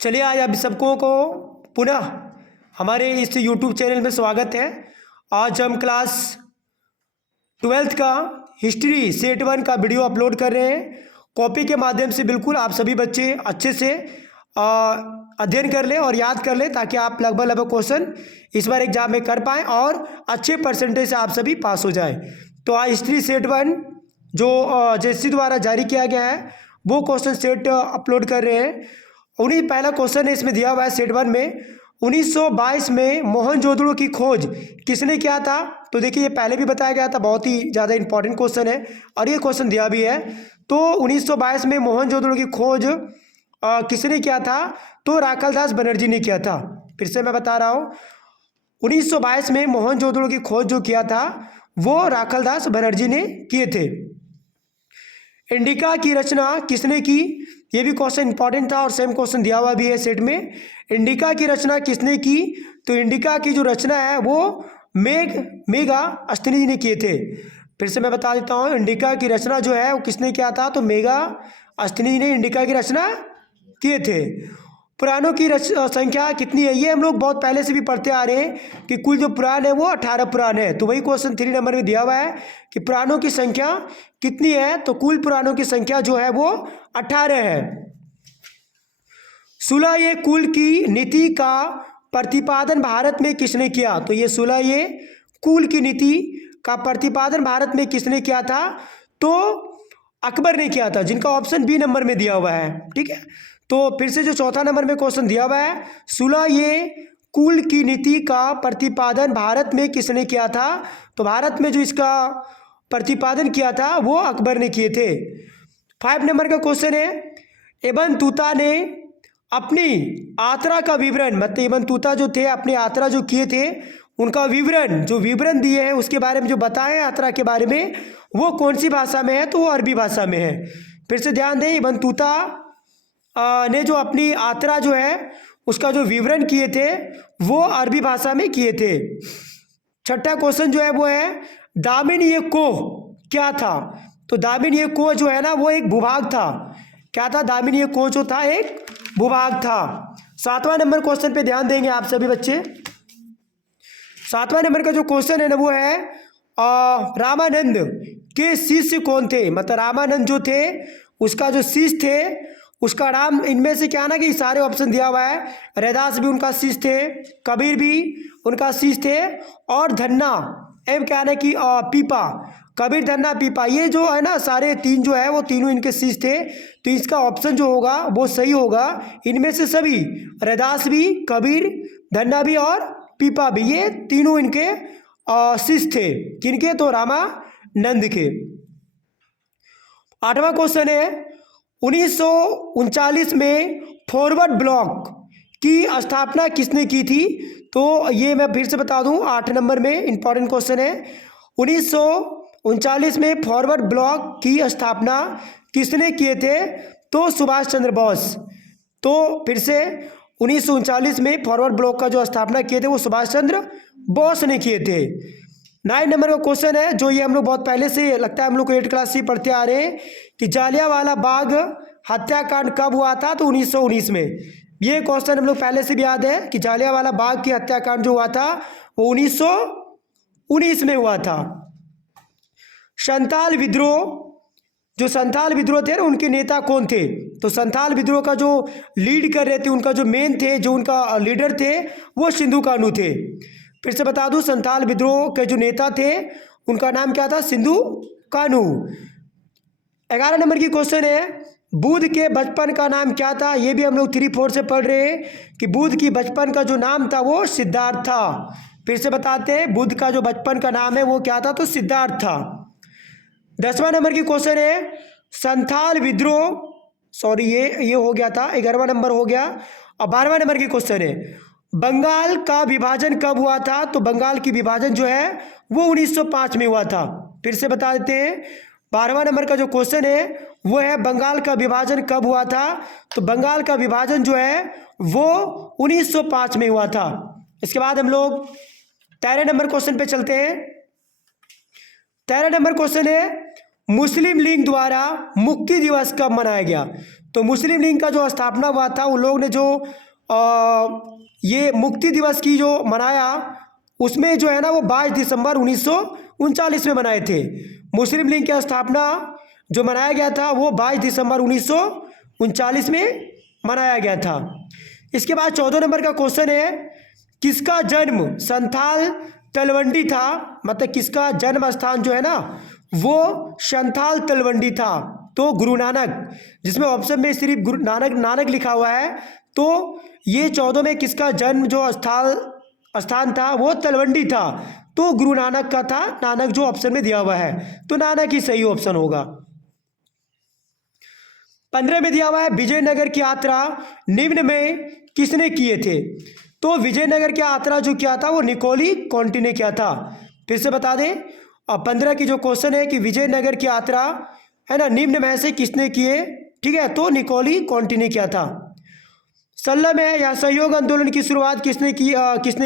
चलिए आज आप सबको को पुनः हमारे इस YouTube चैनल में स्वागत है। आज हम क्लास 12th का हिस्ट्री सेट 1 का वीडियो अपलोड कर रहे हैं। कॉपी के माध्यम से बिल्कुल आप सभी बच्चे अच्छे से अध्ययन कर लें और याद कर लें ताकि आप लगभग क्वेश्चन इस बार एग्जाम में कर पाएँ और अच्छे परसेंटेज से आप सभी पास हो जाए। तो आज हिस्ट्री सेट 1 जो JSC द्वारा जारी किया गया है वो क्वेश्चन सेट अपलोड कर रहे हैं। उन्हीं पहला क्वेश्चन है इसमें दिया हुआ है सेट 1 में 1922 में मोहनजोदड़ो की खोज किसने किया था। तो देखिए ये पहले भी बताया गया था, बहुत ही ज़्यादा इंपॉर्टेंट क्वेश्चन है और ये क्वेश्चन दिया भी है। तो 1922 में मोहनजोदड़ो की खोज किसने किया था? तो राखालदास बनर्जी ने किया था। फिर से मैं बता रहा हूँ, 1922 में मोहनजोदड़ो की खोज जो किया था वो राखालदास बनर्जी ने किए थे। इंडिका की रचना किसने की? ये भी क्वेश्चन इंपॉर्टेंट था और सेम क्वेश्चन दिया हुआ भी है सेट में। इंडिका की रचना किसने की? तो इंडिका की जो रचना है वो मेगास्थनीज जी ने किए थे। फिर से मैं बता देता हूँ, इंडिका की रचना जो है वो किसने किया था? तो मेगास्थनीज जी ने इंडिका की रचना किए थे। पुराणों की संख्या कितनी है? ये हम लोग बहुत पहले से भी पढ़ते आ रहे हैं कि कुल जो पुराण है वो 18 पुराण है। तो वही क्वेश्चन 3 नंबर में दिया हुआ है कि पुराणों की संख्या कितनी है? तो कुल पुराणों की संख्या जो है वो 18 है। 16 ये कुल की नीति का प्रतिपादन भारत में किसने किया? तो ये 16 ये कुल की नीति का प्रतिपादन भारत में किसने किया था? तो अकबर ने किया था, जिनका ऑप्शन बी नंबर में दिया हुआ है। ठीक है, तो फिर से जो चौथा नंबर में क्वेश्चन दिया हुआ है, 16 ये कुल की नीति का प्रतिपादन भारत में किसने किया था? तो भारत में जो इसका प्रतिपादन किया था वो अकबर ने किए थे। 5 नंबर का क्वेश्चन है, इब्न तूता ने अपनी यात्रा का विवरण, मतलब इब्न तूता जो थे अपनी यात्रा जो किए थे उनका विवरण दिए हैं, उसके बारे में जो बताए यात्रा के बारे में, वो कौन सी भाषा में है? तो वो अरबी भाषा में है। फिर से ध्यान दें, इब्न तूता ने जो अपनी यात्रा जो है उसका जो विवरण किए थे वो अरबी भाषा में किए थे। छठा क्वेश्चन जो है वो है, दामिनी कोह क्या था? तो दामिनी कोह जो है ना वो एक भूभाग था। क्या था? दामिनी कोह जो था एक भूभाग था। 7वां नंबर क्वेश्चन पे ध्यान देंगे आप सभी बच्चे। 7वां नंबर का जो क्वेश्चन है ना वो है, रामानंद के शिष्य कौन थे? मतलब रामानंद जो थे उसका जो शिष्य थे उसका नाम, इनमें से क्या ना कि सारे ऑप्शन दिया हुआ है। रैदास भी उनका शिष्य थे, कबीर भी उनका शिष्य थे और धन्ना एम क्या ना कि पीपा, कबीर धन्ना पीपा, ये जो है ना सारे तीन जो है वो तीनों इनके शिष्य थे। तो इसका ऑप्शन जो होगा वो सही होगा। इनमें से सभी रैदास भी, कबीर, धन्ना भी और पीपा भी, ये तीनों इनके शिष्य थे। किनके? तो रामानंद के। 8वां क्वेश्चन है, 1939 में फॉरवर्ड ब्लॉक की स्थापना किसने की थी? तो ये मैं फिर से बता दूं, 8 नंबर में इंपॉर्टेंट क्वेश्चन है। 1939 में फॉरवर्ड ब्लॉक की स्थापना किसने किए थे? तो सुभाष चंद्र बोस। तो फिर से 1939 में फॉरवर्ड ब्लॉक का जो स्थापना किए थे वो सुभाष चंद्र बोस ने किए थे। 9 नंबर का क्वेश्चन है, जो ये हम लोग बहुत पहले से लगता है हम लोग को 8 क्लास से पढ़ते आ रहे हैं कि जालियांवाला बाग हत्याकांड कब हुआ था? तो 1919 में। ये क्वेश्चन हम लोग पहले से भी याद है कि जालियांवाला बाग की हत्याकांड जो हुआ था वो 1919 में हुआ था। संथाल विद्रोह, जो संथाल विद्रोह थे उनके नेता कौन थे? तो संथाल विद्रोह का जो लीड कर रहे थे, उनका जो मेन थे, जो उनका लीडर थे वो सिंधु कान्हू थे। फिर से बता दूं, संथाल विद्रोह के जो नेता थे उनका नाम क्या था? सिंधु कान्हू। 11 नंबर की क्वेश्चन है, बुद्ध के बचपन का नाम क्या था? ये भी हम लोग 3-4 से पढ़ रहे हैं कि बुद्ध की बचपन का जो नाम था वो सिद्धार्थ था। फिर से बताते हैं, बुद्ध का जो बचपन का नाम है वो क्या था? तो सिद्धार्थ था। 10वां नंबर की क्वेश्चन है, संथाल विद्रोह, सॉरी ये हो गया था, 11वां नंबर हो गया। और 12वां नंबर की क्वेश्चन है, बंगाल का विभाजन कब हुआ था? तो बंगाल की विभाजन जो है वो 1905 में हुआ था। फिर से बता देते हैं, 12वां नंबर का जो क्वेश्चन है वो है, बंगाल का विभाजन कब हुआ था? तो बंगाल का विभाजन जो है वो 1905 में हुआ था। इसके बाद हम लोग 13 नंबर क्वेश्चन पे चलते हैं। 13 नंबर क्वेश्चन है, मुस्लिम लीग द्वारा मुक्ति दिवस कब मनाया गया? तो मुस्लिम लीग का जो स्थापना हुआ था, उन लोग ने जो ये मुक्ति दिवस की जो मनाया, उसमें जो है ना वो 22 दिसंबर 1939 में मनाए थे। मुस्लिम लीग की स्थापना जो मनाया गया था वो 22 दिसंबर 1939 में मनाया गया था। इसके बाद 14 नंबर का क्वेश्चन है, किसका जन्म संथाल तलवंडी था, मतलब किसका जन्म स्थान जो है ना वो संथाल तलवंडी था। तो गुरु नानक, जिसमें ऑप्शन में सिर्फ गुरु नानक लिखा हुआ है, तो ये 14 में किसका जन्म जो स्थान था वो तलवंडी था, तो गुरु नानक का था। नानक जो ऑप्शन में दिया हुआ है, तो नानक ही सही ऑप्शन होगा। 15 में दिया हुआ है, विजयनगर की यात्रा निम्न में किसने किए थे। तो विजयनगर की यात्रा जो किया था वो निकोली कॉन्टी ने किया था। फिर से बता दें, और 15 की जो क्वेश्चन है कि विजयनगर की यात्रा है ना निम्न में से किसने किए, ठीक है, तो निकोली कॉन्टी ने किया था। 16 में या सहयोग आंदोलन की शुरुआत किसने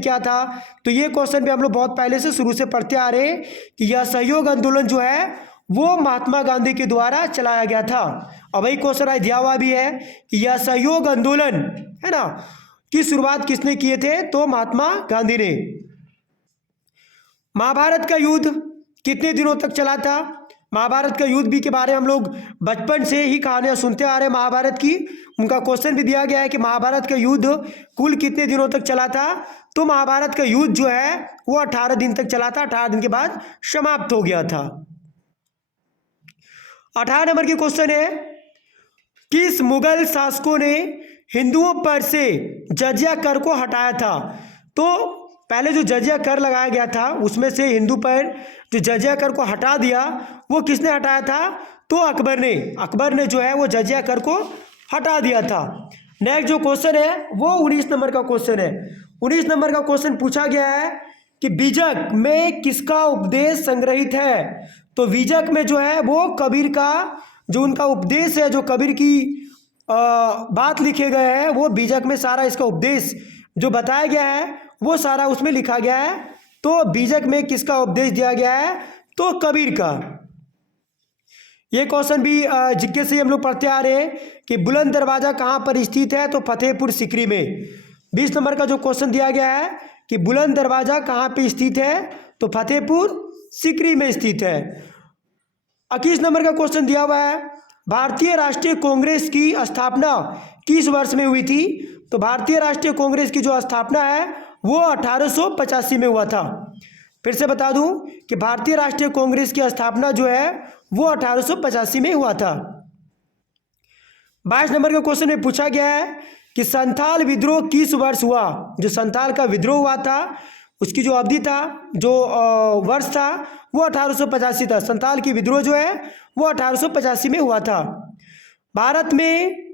किया था। तो ये क्वेश्चन भी हम लोग बहुत पहले से शुरू से पढ़ते आ रहे हैं कि यह सहयोग आंदोलन जो है वो महात्मा गांधी के द्वारा चलाया गया था। और वही क्वेश्चन दिया हुआ भी है कि यह सहयोग आंदोलन है ना की शुरुआत किसने किए थे, तो महात्मा गांधी ने। महाभारत का युद्ध कितने दिनों तक चला था। महाभारत का युद्ध भी के बारे में हम लोग बचपन से ही कहानियां सुनते आ रहे हैं महाभारत की। उनका क्वेश्चन भी दिया गया है कि महाभारत का युद्ध कुल कितने दिनों तक चला था। तो महाभारत का युद्ध जो है वो 18 दिन तक चला था, 18 दिन के बाद समाप्त हो गया था। 18 नंबर के क्वेश्चन है, किस मुगल शासकों ने हिंदुओं पर से जजिया कर को हटाया था। तो पहले जो जजिया कर लगाया गया था उसमें से हिंदू पर जो जजिया कर को हटा दिया वो किसने हटाया था, तो अकबर ने जो है वो जजिया कर को हटा दिया था। नेक्स्ट जो क्वेश्चन है वो 19 नंबर का क्वेश्चन है। 19 नंबर का क्वेश्चन पूछा गया है कि बीजक में किसका उपदेश संग्रहित है। तो बीजक में जो है वो कबीर का जो उनका उपदेश है, जो कबीर की बात लिखे गए हैं वो बीजक में सारा इसका उपदेश जो बताया गया है वो सारा उसमें लिखा गया है। तो बीजक में किसका उपदेश दिया गया है, तो कबीर का। ये क्वेश्चन भी जिक्के से हम लोग पढ़ते आ रहे हैं कि बुलंद दरवाज़ा कहाँ पर स्थित है, तो फतेहपुर सीकरी में। 20 नंबर का जो क्वेश्चन दिया गया है कि बुलंद दरवाज़ा कहाँ पे स्थित है, तो फतेहपुर सीकरी में स्थित है। 21 नंबर का क्वेश्चन दिया हुआ है, भारतीय राष्ट्रीय कांग्रेस की स्थापना किस वर्ष में हुई थी। तो भारतीय राष्ट्रीय कांग्रेस की जो स्थापना है वो 1885 में हुआ था। फिर से बता दूं कि भारतीय राष्ट्रीय कांग्रेस की स्थापना जो है वो 1885 में हुआ था। 22 नंबर के क्वेश्चन में पूछा गया है कि संथाल विद्रोह किस वर्ष हुआ। जो संथाल का विद्रोह हुआ था उसकी जो अवधि था, जो वर्ष था वो 1885 था। संथाल की विद्रोह जो है वो 1885 में हुआ था। भारत में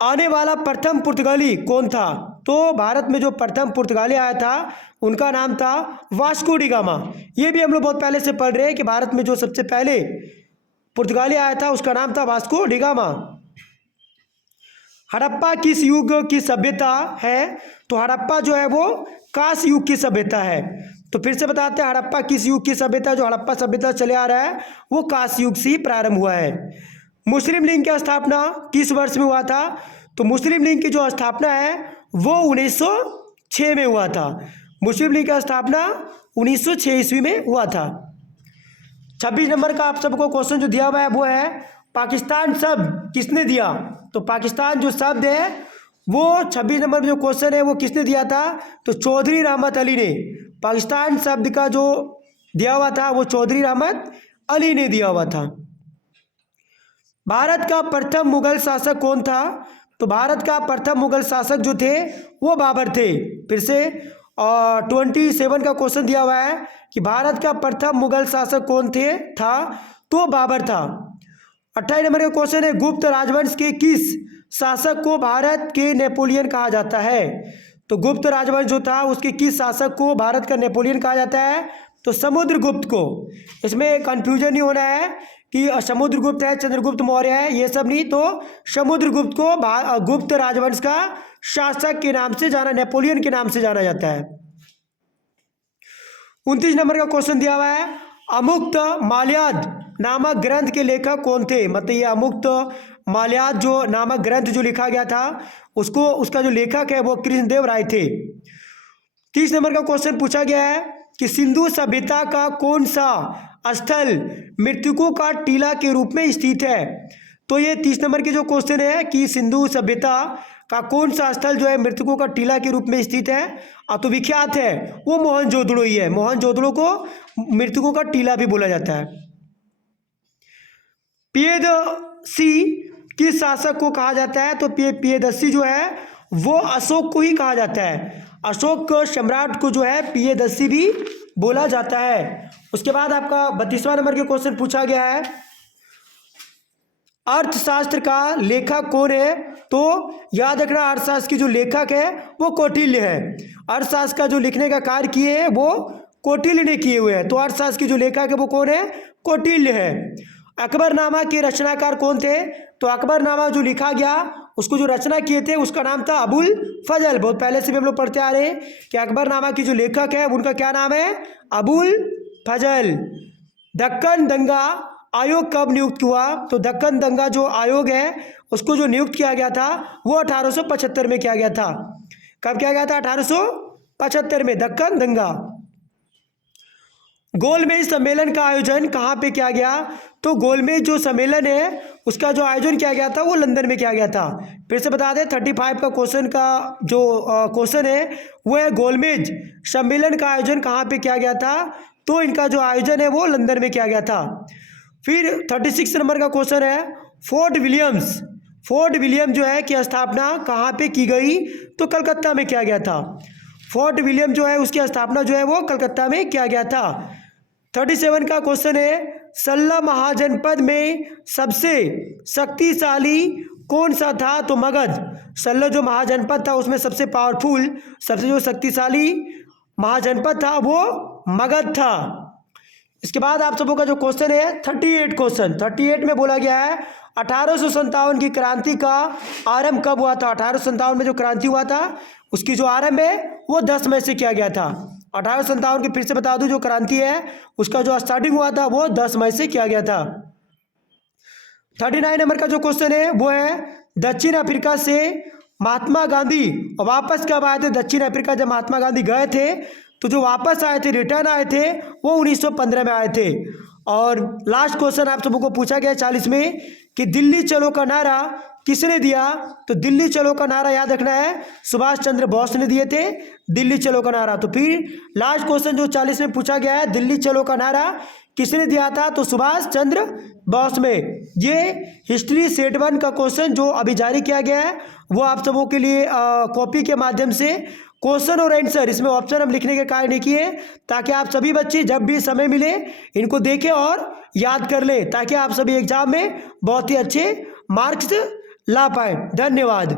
आने वाला प्रथम पुर्तगाली कौन था। तो भारत में जो प्रथम पुर्तगाली आया था उनका नाम था वास्को डी गामा। ये भी हम लोग बहुत पहले से पढ़ रहे हैं कि भारत में जो सबसे पहले पुर्तगाली आया था उसका नाम था वास्को डी गामा। हड़प्पा किस युग की सभ्यता है। तो हड़प्पा जो है वो कांस्य युग की सभ्यता है। तो फिर से बताते हैं हड़प्पा किस युग की सभ्यता, जो हड़प्पा सभ्यता चले आ रहा है वो कांस्य युग से ही प्रारंभ हुआ है। मुस्लिम लीग की स्थापना किस वर्ष में हुआ था। तो मुस्लिम लीग की जो स्थापना है वो 1906 में हुआ था। मुस्लिम लीग की स्थापना 1906 ईस्वी में हुआ था। 26 नंबर का आप सबको क्वेश्चन जो दिया हुआ है वो है पाकिस्तान शब्द किसने दिया। तो पाकिस्तान जो शब्द है वो 26 नंबर में जो क्वेश्चन है वो किसने दिया था, तो चौधरी रहमत अली ने। पाकिस्तान शब्द का जो दिया हुआ था वो चौधरी रहमत अली ने दिया हुआ था। भारत का प्रथम मुगल शासक कौन था। तो भारत का प्रथम मुगल शासक जो थे वो बाबर थे। फिर से 27 का क्वेश्चन दिया हुआ है कि भारत का प्रथम मुगल शासक कौन था, तो बाबर था। 28 नंबर का क्वेश्चन है गुप्त राजवंश के किस शासक को भारत के नेपोलियन कहा जाता है। तो गुप्त राजवंश जो था उसके किस शासक को भारत का नेपोलियन कहा जाता है, तो समुद्रगुप्त को। इसमें कंफ्यूजन नहीं होना है कि समुद्रगुप्त है, चंद्रगुप्त मौर्य है, ये सब नहीं। तो समुद्रगुप्त को गुप्त राजवंश का शासक के नाम से जाना, नेपोलियन के नाम से जाना जाता है। 29 नंबर का क्वेश्चन दिया हुआ है अमुक्त माल्याद नामक ग्रंथ के लेखक कौन थे। मतलब ये अमुक्त माल्याद जो नामक ग्रंथ जो लिखा गया था उसको उसका जो लेखक है वो कृष्णदेव राय थे। 30 नंबर का क्वेश्चन पूछा गया है कि सिंधु सभ्यता का कौन सा स्थल मृतकों का टीला के रूप में स्थित है। तो ये 30 नंबर की जो क्वेश्चन है कि सिंधु सभ्यता का कौन सा स्थल जो है मृतकों का टीला के रूप में स्थित है, तो विख्यात है वो मोहनजोदड़ो ही है। मोहनजोदड़ो को मृतकों का टीला भी बोला जाता है। पियदस्सी किस शासक को कहा जाता है। तो पियदस्सी जो है वो अशोक को ही कहा जाता है। अशोक सम्राट को जो है पियदस्सी भी बोला जाता है। उसके बाद आपका 32वां नंबर के क्वेश्चन पूछा गया है अर्थशास्त्र का लेखक कौन है। तो याद रखना अर्थशास्त्र की जो लेखक है वो कौटिल्य है। अर्थशास्त्र का जो लिखने का कार्य किए हैं वो कौटिल्य ने किए हुए हैं। तो अर्थशास्त्र की जो लेखक है वो कौन है, कौटिल्य है। अकबरनामा के रचनाकार कौन थे। तो अकबरनामा जो लिखा गया उसको जो रचना किए थे उसका नाम था अबुल फजल। बहुत पहले से भी हम लोग पढ़ते आ रहे हैं कि अकबरनामा की जो लेखक है उनका क्या नाम है, अबुल फजल। दक्कन दंगा आयोग कब नियुक्त हुआ। तो दक्कन दंगा जो आयोग है उसको जो नियुक्त किया गया था वो 1875 में किया गया था। कब किया गया था, 1875 में दक्कन दंगा। गोलमेज सम्मेलन का आयोजन कहाँ पे किया गया। तो गोलमेज जो सम्मेलन है उसका जो आयोजन किया गया था वो लंदन में किया गया था। फिर से बता दें 35 का क्वेश्चन का जो क्वेश्चन है वो है गोलमेज सम्मेलन का आयोजन कहाँ पे किया गया था। तो इनका जो आयोजन है वो लंदन में किया गया था। फिर 36 नंबर का क्वेश्चन है फोर्ट विलियम जो है की स्थापना कहाँ पे की गई। तो कलकत्ता में किया गया था। फोर्ट विलियम जो है उसकी स्थापना जो है वो कलकत्ता में किया गया था। 37 का क्वेश्चन है सल्ला महाजनपद में सबसे शक्तिशाली कौन सा था। तो मगध। सल्ला जो महाजनपद था उसमें सबसे पावरफुल, सबसे जो शक्तिशाली महाजनपद था वो मगध था। इसके बाद आप सबों का जो क्वेश्चन है 38 में बोला गया है 1857 की क्रांति का आरंभ कब हुआ था। 1857 में जो क्रांति हुआ था उसकी जो आरंभ है वो 10 मई से किया गया था। 1857 की फिर से बता दूं जो क्रांति है उसका जो स्टार्टिंग हुआ था वो 10 मई से किया गया था। 39 नंबर का जो क्वेश्चन है वो है दक्षिण अफ्रीका से महात्मा गांधी वापस कब आए थे। दक्षिण अफ्रीका जब महात्मा गांधी गए थे तो जो वापस आए थे, रिटर्न आए थे वो 1915 में आए थे। और लास्ट क्वेश्चन आप सबों को पूछा गया 40 में कि दिल्ली चलो का नारा किसने दिया। तो दिल्ली चलो का नारा याद रखना है सुभाष चंद्र बोस ने दिए थे दिल्ली चलो का नारा। तो फिर लास्ट क्वेश्चन जो 40 में पूछा गया है दिल्ली चलो का नारा किसने दिया था। तो सुभाष चंद्र बोस में। ये हिस्ट्री सेट 1 का क्वेश्चन जो अभी जारी किया गया है वो आप सबों के लिए कॉपी के माध्यम से क्वेश्चन और आंसर इसमें ऑप्शन हम लिखने के कार्य नहीं किए ताकि आप सभी बच्चे जब भी समय मिले इनको देखें और याद कर लें ताकि आप सभी एग्जाम में बहुत ही अच्छे मार्क्स ला पाए। धन्यवाद।